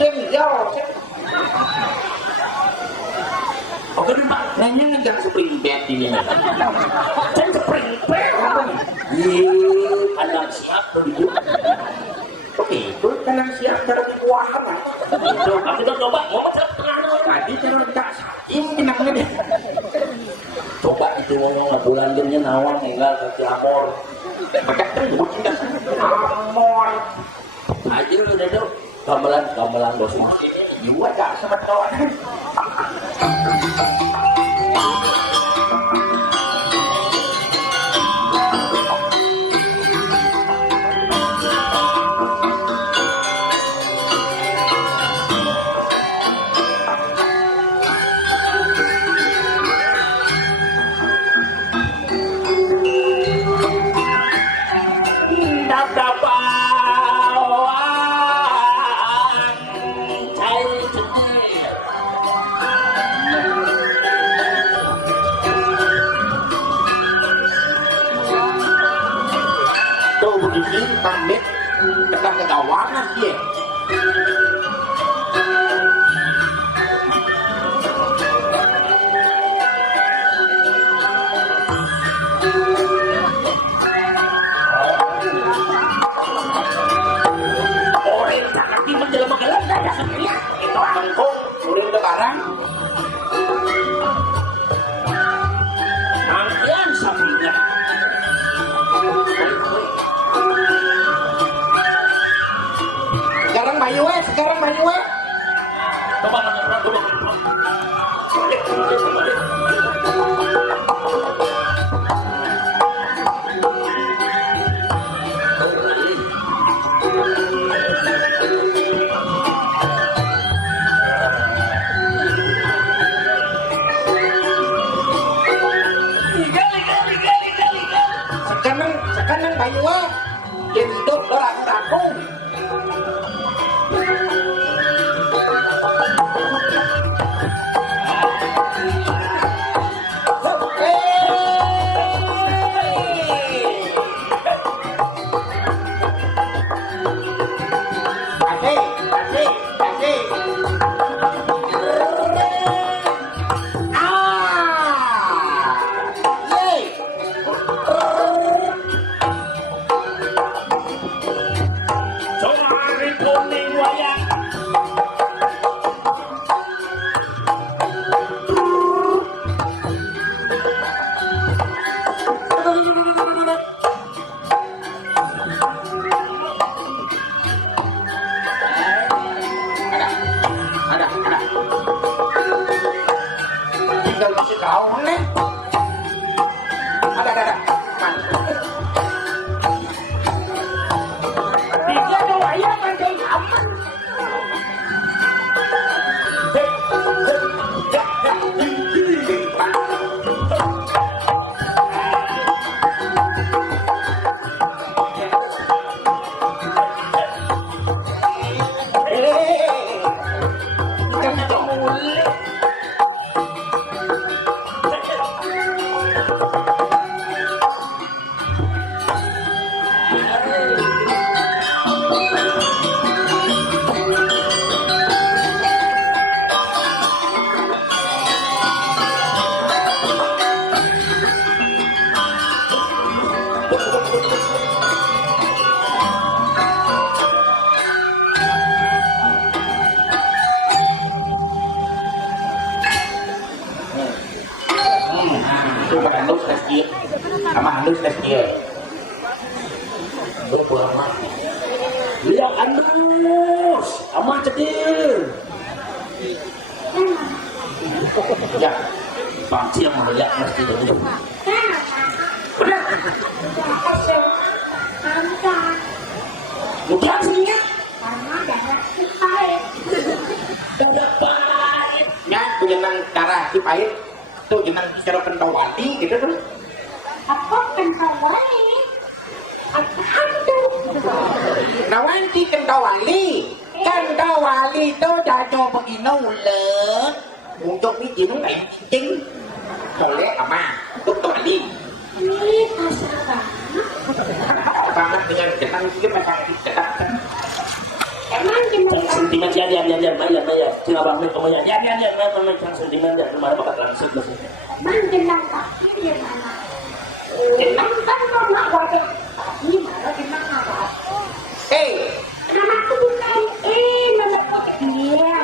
Senior. Oke, Pak. Nanya ngejar spring bed ini. Kan spring bed. Ada siap dulu. Oke, itu kan yang siap cara dikuahan. Itu kamu udah coba mau tengah tadi cara tak ini kenangnya deh. coba itu ngomong bulan dia nawang enggak ke amor. Pakai terus kita amor. Aja lu udah tuh gamelan bos ini Juga gak sama kawan. Pandit kita kegawangan dia. Orang sangat di menjelma gelas ada sebenarnya itu angkung turun ke barang. Angkian sapinya. Sekarang mayu we. Coba menurut dulu. Sekarang mayu we. Jadi itu orang takung. Halus tes dia. Berpulang mati. Lihat andus, aman cedil. Ya, pasti yang mau lihat mesti dulu. Udah. Udah sini. Ya, jenang darah di pahit. Tuh jenang secara pentawali gitu tuh. Apa pentawali? Apa hantu? Nawanti kendawali. Kendawali itu jajo begini ulet. Untuk mijin kayak cing. Boleh ama. Untuk tawali. Ini kasar banget. Banget dengan jenang itu macam kita. Emang di sentimen ya bayar sila bang kamu ya yang sentimen ya kemarin bakal langsung Manggenang kaki dia mana? Genang kan mama wadah. Ini malah genang apa? Namaku bukan namaku dia.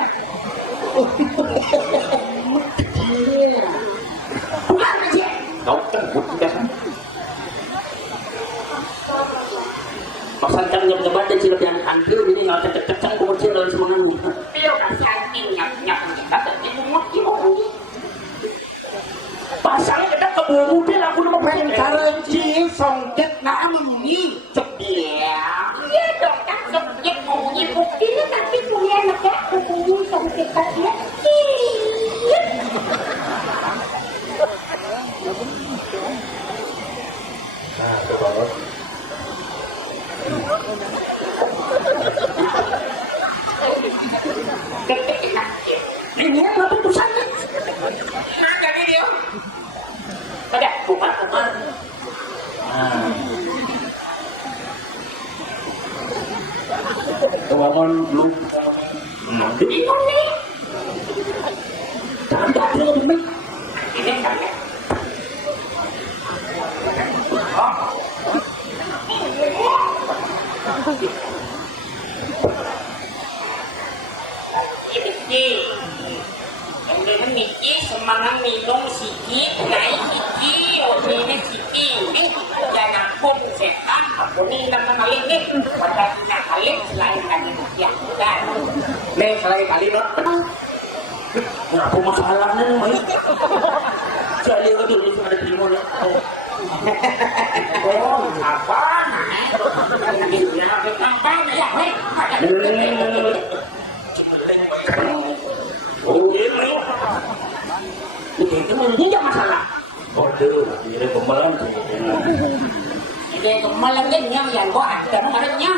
Bukan aja. kau kan bukan pasangan yang ngebaca sila yang hampir ini nggak cecek-cecek kemudian dari semangat Pero kasi ating nyap-nyap kita, tinumot-timot. pasangan kita keburu dia aku udah pengen Karang si songket na amini. dia Iya dong kan subjek mau bukti tapi punya anak hukum subjek dia. ini yang apa tulisannya Nada ni dia. ada bukan Kawangan belum Ini nih. jangan ada lebih Ini kan. Ini. Ini Miki semangat minum siki, naik siki, ini siki, ini jangan pun setan, aku ni nak kali ni, pada nak kali selain kali ya, dan. Ni selain kali not. apa masalahnya nih saya lihat dulu ada terima ya Oh, apa? Dia apa ya? oh ini itu nggak masalah order ini pemalang Ide kemalang kan yang gua ada makanya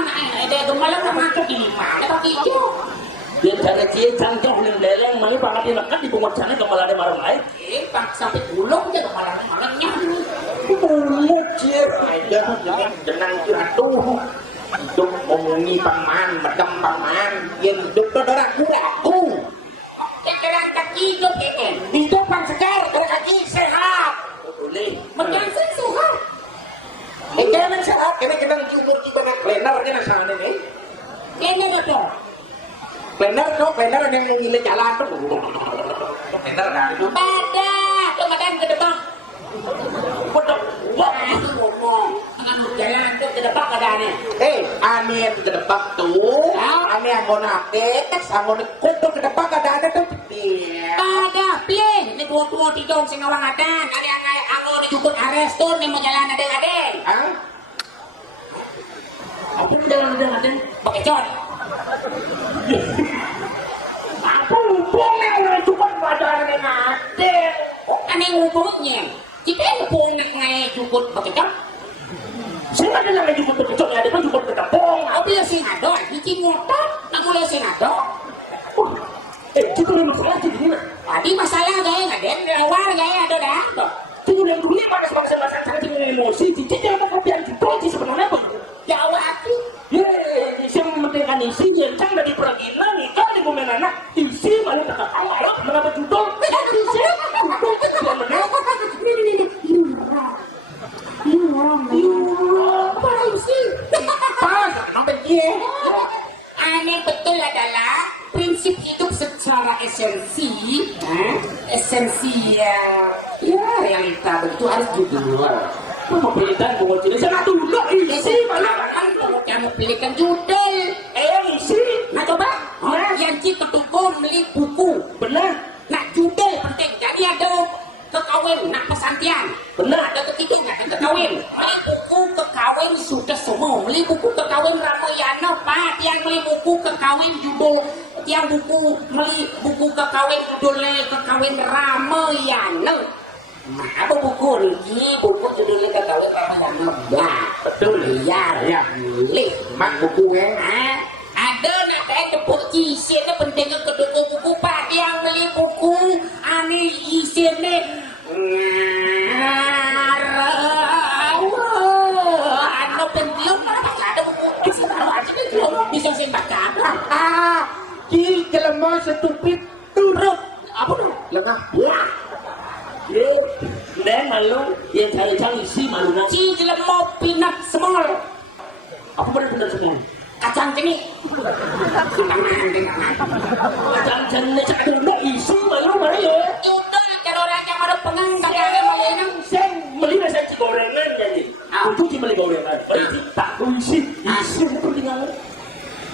ide kemalang sama ke di mana tapi itu. dia cara cie cantik leleng mai banget ini kan di bunga sana kemalang ada marah lain Pak sampai gulung dia kemalang malangnya. bunga cie Ada jenang jatuh. Hidup ngomongi paman, macam paman, yang hidup itu darah aku. Jalan kaki hidup ini, hidup yang segar, jalan kaki sehat. boleh Macam sehat. Jangan sehat, kena umur kita nak plenar kena sana ni. Plenar tu. Plenar yang memilih jalan tu. Plenar dah. Pada, kemudian ke depan. Betul. Wah, itu ngomong. Jalan tu ke depan ada ni. Ane yang ke depan tu, ane yang mau nakes, ane kutu ke depan ada tu. Pada, plane. Ni tua-tua tiga sing orang ada. Ada yang anggur cukup ares tu, ni mau jalan ada. apa udah ada Pakai cot. apa hubungnya orang cuma pacaran dengan ade Ane ngubungnya. Kita ngubung ngai cukup pakai cot. saya ada yang lagi butuh kecok ada kan cuma ketapong Oh, bila senado, hiji ngotot, nak boleh senado. itu memang salah jadi Tadi masalah gaya ngaden, lewar gaya ada dah. tunggu yang dulu pada masa sangat emosi cici jangan kepian cici sebenarnya apa Jawab aku. saya mementingkan isi yang cang dari peragilan nikah di bumi anak isi malah tak kalah menapa judul isi judul itu tidak benar Apa isi? Pas, sampai dia. Aneh betul adalah prinsip hidup secara esensi, esensi ya realita begitu harus dijual. pemilihan bunga jenis sangat dulu isi malah Kamu belikan judul. isi Nah coba, yang kita tukun beli buku. benar Nah judul penting. Jadi ada kekawin, nak pesantian. benar Ada ketiga, nak kekawin. Beli buku kekawin sudah semua. Beli buku kekawin Ramayana, Pak. Yang beli buku kekawin judul. Yang beli buku kekawin judulnya kekawin Ramayana. Nah, apa buku ni? Buku judulnya kekawin Ramayana. Ya, betul ya, boleh. mak buku Ada nak tepuk isinya penting kedua buku Pak yang beli buku ani isinya anu penting ada buku bisa sih baca stupid turut apa tuh Lengah. wah ye dan malu yang cari isi malu nasi dalam mau pinat semua apa benar semua Kacang cengik. kacang jenis satu isi malu mana ya Itu kalau orang yang mau pengen kacangnya mau ini. sen beli nasi gorengan jadi untuk beli gorengan beli tahu isi itu penting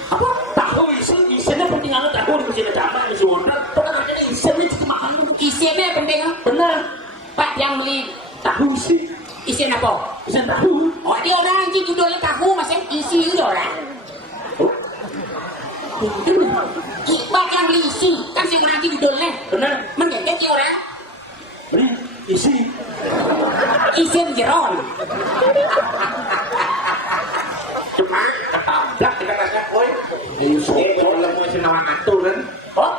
apa tahu isinya penting banget tahu di sini campur di sini pokoknya isinya cuma makan Isinya penting. benar Pak yang beli tahu isi isinya apa? isi tahu Oh dia orang yang judulnya tahu masih isi itu orang. Pak yang beli isi kan sih orang judulnya. benar Menjadi dia orang beli isi isi jeron. Tabrak dengan rasa koi. Kalau mau senang atur kan. Oh,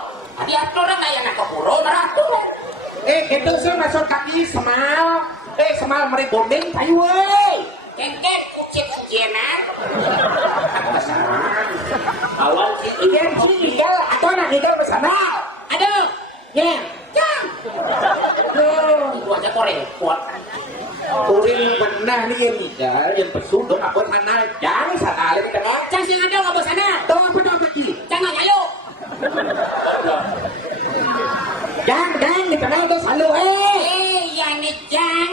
dia aturan kayak nak kepuro naratur. Itu sih masuk kaki semal. Semal meri bonding tayu weh. Kengken kucing ujianan. awal sih Ikan sih tinggal atau nak tinggal bersama. Aduh, Ya. jang. Itu aja kok repot. Kuring benar nih yang tinggal yang bersudut apa mana? Jangan salah lagi kan. Jang sing ada nggak sana. Tahu apa tahu kaki. Jangan ayo. Jangan di tengah itu selalu Ya ni jang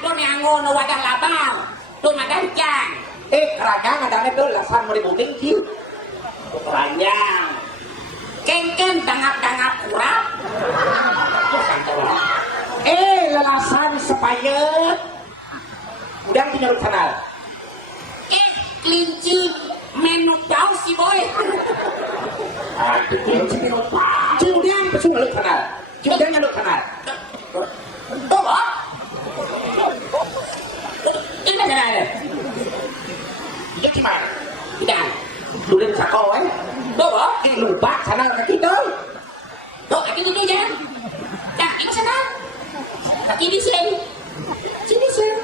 tu ni angon wadah labang. Tu makan jang. Kerajaan ada itu lasan meri bonding sih. panjang Kengken tangap kurap. Lelasan supaya udah punya kanal. Kelinci menu jauh si boy. Cundang pesu ngaluk kanal. Cundang ngaluk kanal. Tuh boh. Ini ada ada. Itu gimana? Tidak. Dulin sako Tuh boh. lupa kanal ke kita. Tuh kaki itu ya. Nah ini sana. Kaki di sini. Sini sini.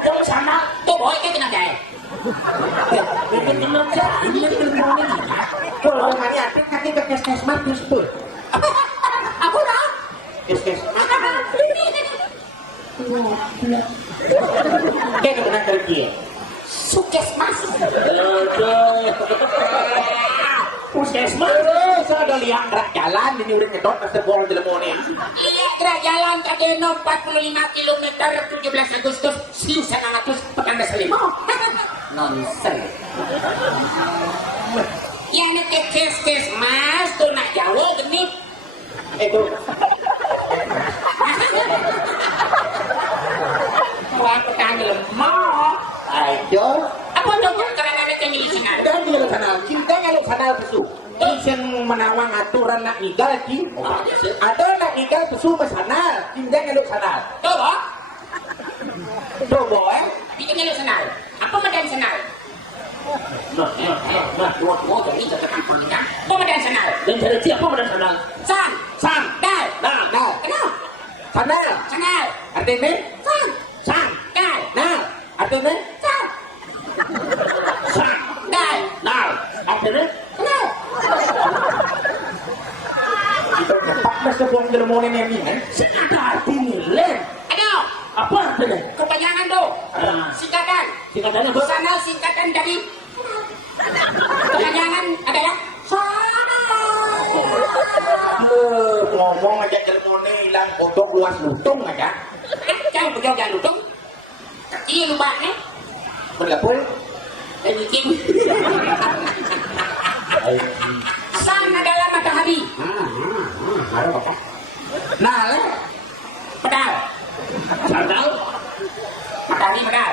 Jauh sana. Tuh boy kayak kena deh. Kalau namanya ada kaki ke puskesmas pun. Aku dah. Puskesmas. Kayak kena kerja. Sukesmas. puskesmas Saya ada liang gerak jalan ini udah nyedot pas terbolong di lemone. Iya, gerak jalan Kadeno 45 km 17 Agustus 1900 pekan Desember. Nonsen. Ya ini kekes mas tuh nak Jawa genit. Itu Wah, pekan lemah. ayo. Apa dong karena ada kemilikan? Udah di dalam kanal. Cinta ngaluk kanal pesu. Isen menawang aturan nak nigal ki. Ada nak nigal pesu ke sana. Cinta ngaluk kanal. Coba, Coba bikin lu senal. Apa medan senal? Dua jadi tetap pernikahan. Apa medan senal? dan dari siapa pada sana San, sang dal, Nah, kenal? sana. Senal, Artinya san, sang. dal, Nah, artinya san, sang dal, nah akhirnya kenal? kita ngepak mas sebelum di lemone ini kan. ada artinya lem Aduh, apa artinya kepanjangan tuh. Ah. Singkatan. singkatannya apa Sanal singkatan dari kepanjangan ada ya? Sanal. Ngomong aja di lemone hilang kodok luas lutung aja. Jangan bujau jangan lutung. Iya lubangnya. Berlapul. Lagi kim. San adalah matahari. Nah, lah. Pedal. sandal Matahari pedal.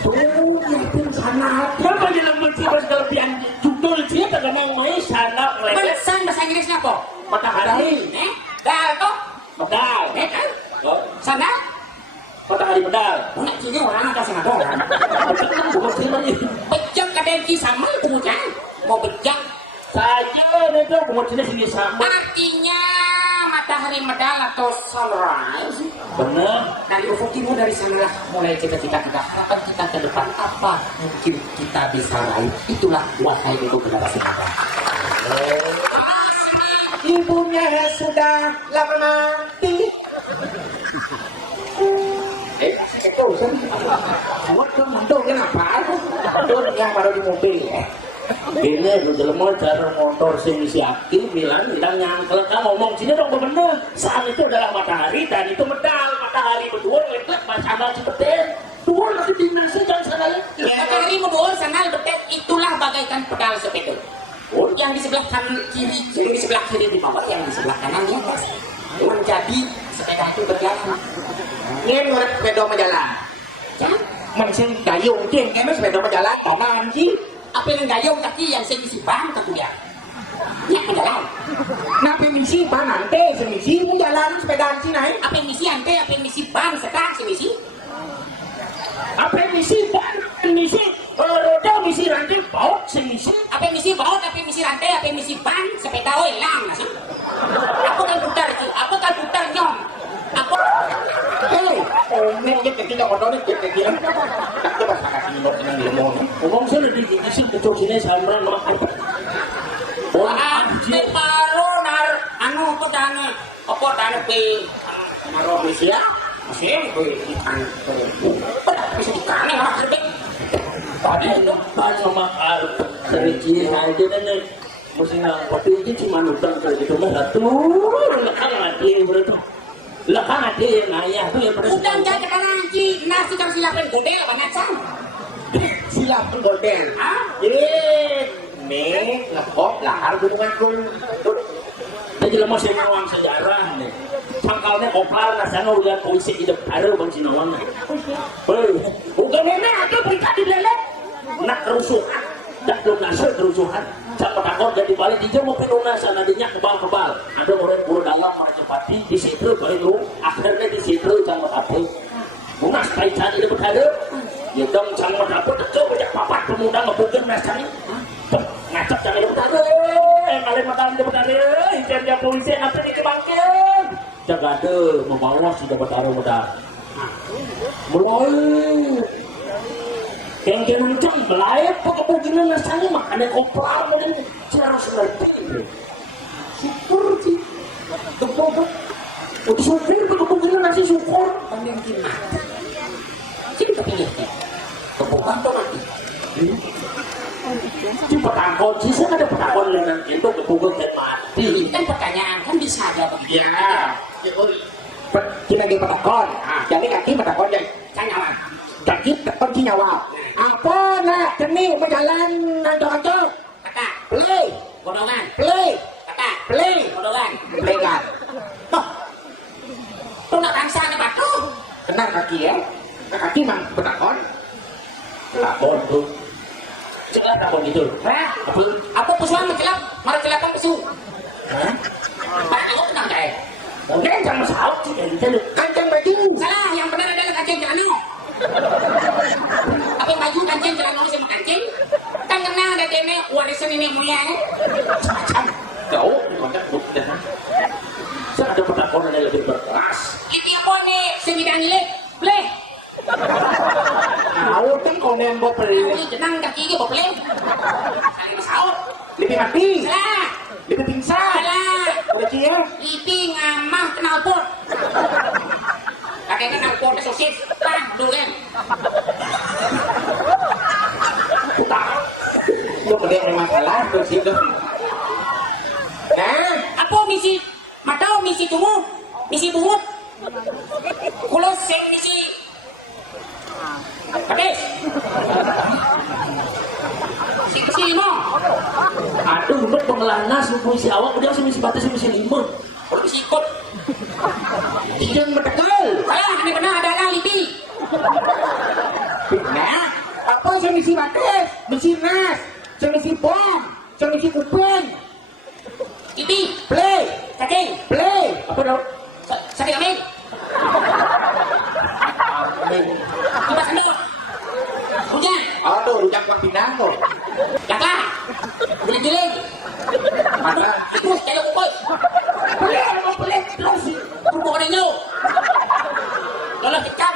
Itu yakin sana. kenapa dalam mencibas kelebihan judul dia tidak mau main sandal Mana san bahasa Inggrisnya apa? matahari Dal toh? pedal Kan? Sana? matahari pedal Nak sini orang ada sana orang. Bejak kadang sama kemudian mau bejak. saja itu kemudian sini sama Artinya matahari matahari medal atau sunrise. Benar. Dari ufuk timur, dari sanalah mulai cita-cita kita, harapan kita ke depan, apa mungkin kita bisa raih. Itulah wahai ibu generasi muda. Ibunya sudah lama mati. Itu kan buat tuh kenapa? Tuh yang baru di mobil ya. Ini udah mau cara motor sing si aktif bilang nyangkel kan ngomong sini dong bener. Saat itu adalah matahari dan itu medal matahari berdua lepas sama seperti dua masih dimensi dan sana Matahari medal sana betul, itulah bagaikan pedal sepeda. Yang di sebelah kanan kiri, jadi di sebelah kiri di bawah, yang di sebelah kanan di atas. Menjadi sepeda itu berjalan. Ini menurut sepeda berjalan. Ya, Mesin gayung dia kan sepeda berjalan kanan sih. apa yang gayung kaki yang segi ban kaki dia. Ya berjalan. Nah permisi ban nanti semisi jalan sepeda sih naik. Apa yang misi ante, apa yang misi ban sekarang si misi. apa yang misi ban misi roda misi rantai baut misi Apa yang misi baut, apa yang misi rantai, apa yang misi ban, sepeda hilang sih. Aku kan putar, aku kan putar nyong. Aku Hei, omen dia ketika motornya dia bilang, coba sangat minum ini lemon. ngomong saya lebih dikasih kecil sini sama anjing baru nar anu apa dana pe Naruh misi ya. masih ikan bisa ikan ya harga tadi pas sama kerja saya itu kan mesti waktu itu cuma nonton kayak gitu mah satu lekang hati berarti lekang hati yang ayah tuh yang pada udah jangan kena anji nasi kan silakan godel banyak can Silap golden. ah Nih, ngekop lahar gunungan kun. jadi lama saya ngawang sejarah nih pangkalnya kopal rasanya udah polisi hidup ada bang sinawang bukan enak ada berita di lele nak kerusuhan tak donasi kerusuhan siapa takut gak dibalik dia mau pelunasan adanya kebal-kebal ada orang buru dalam mercepati di situ baru akhirnya di situ sama apa munas paisan itu berada ya dong sama apa itu banyak papat pemuda ngebukin nasanya ngacak jangan berada kalian makan di berada ikan dia polisi apa di kebangkian jaga deh membawa sudah bertaruh muda mulai yang kencang melayap pakai begini nasanya makannya koplar dan cara seperti syukur sih untuk syukur pakai begini nasi syukur pandang gimana sini kepilih kebukan tuh nanti di petakon sih saya ada petakon dengan itu kebukan dan mati ini kan pertanyaan kan bisa aja Ya. Kita lagi petakon. Jadi kaki petakon jadi saya nyala kaki tekon si nyawa. Apa nak keni berjalan anjok-anjok? kata Play, bodongan play, kata play, bodongan play kan. Oh, tuh nak bangsa nih batu kena kaki ya. Nah, kaki mang petakon. petakon tuh celah takon gitu Hah? Apa pesuan mencelap? Marah celapan pesu. Hah? Pak, aku tenang kayak. mungkin sama saut sih kayak gitu Kancing baju. Salah, yang benar adalah kancing celana. Apa yang baju kancing celana sama kancing? Kan kena ada dene warisan ini moyang. macam jauh macam udah saya ada petakon yang lebih berkeras Ini apa nih? Sembilan nilai. Boleh. Tahu kan kau nembok beli. Ini jenang kaki ke boleh. Kali masaut. Lebih mati, Salah. lebih pingsan. Salah. Udah cia. Ini ngamah kenal pot. Kakeknya kenal pot sosis. Tah dulu kan. Lu gede masalah terus itu. Nah, Apa misi? Matau misi tunggu. Misi bungut. Kulo sing misi. Kades. Si lima. aduh bet pengelana subuh si awak udah misi batas misi lima Kulo misi ikut. hidung bertekal. Salah, ini benar adalah libi. Nah, apa yang misi batas? Misi nas, yang misi bom, yang misi kuping. Libi. Play, Cacing. play. apa dong Sakit amin. Kipas sendok. Hujan. Aduh, rujak kuah pinang kok. Laklah. Giling-giling. Mana? Itu, jalan kumpul. Boleh, boleh. Terus Mario. Lolos kecam.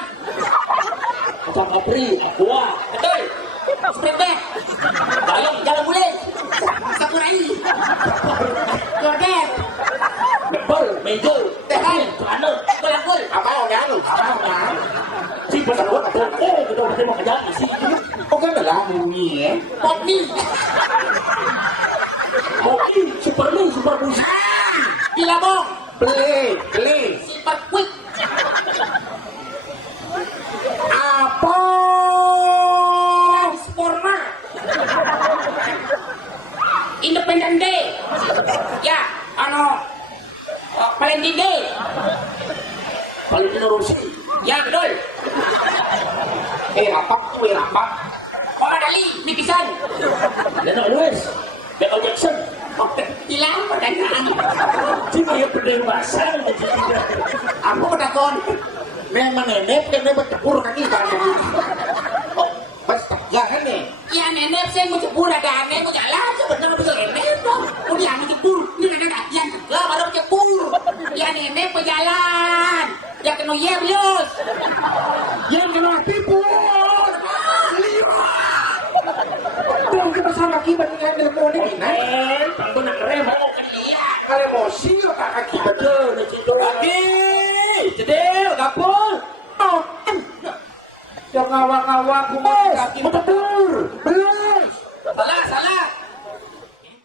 Kacang kapri, aqua, Betul. Sprintback. Balong jalan boleh. Sakurai. Jordan. bebel, mejol, Tehal. celana, Gol. Apa yang anu? si pesawat ada, kita udah mau kerjaan sih. Oh kan adalah bunyi ya. Potni. Oke, Superman, super bus. Bilabong. Beli. Super quick. Apa? Transformer. Independent Day. Ya, Valentine Day. Valentino Rossi, Ya, betul. Rapak tuh rapak. Muhammad Ali, Nikisan. Lionel Lewis, Michael Jackson. Hilang pertanyaan. Cuma yang berdiri basah, Aku udah kon. Neng menenep kan dia bertepur kaki kan. Oh, bestak ya kan nih. Ya nenek saya mau cebur ada aneh mau jalan sebenarnya bisa nenek dong. Udah mau cebur, ini nenek latihan juga baru cebur. Ya nenek pejalan. Ya kena ya belius. Yang kena tipu. Tuh kita sama kibat dengan demo ini. Tanggung nak rem, Kalau emosi lo tak kaki betul. lagi, cedil, kapul. Yang ngawang-ngawang gue kaki betul.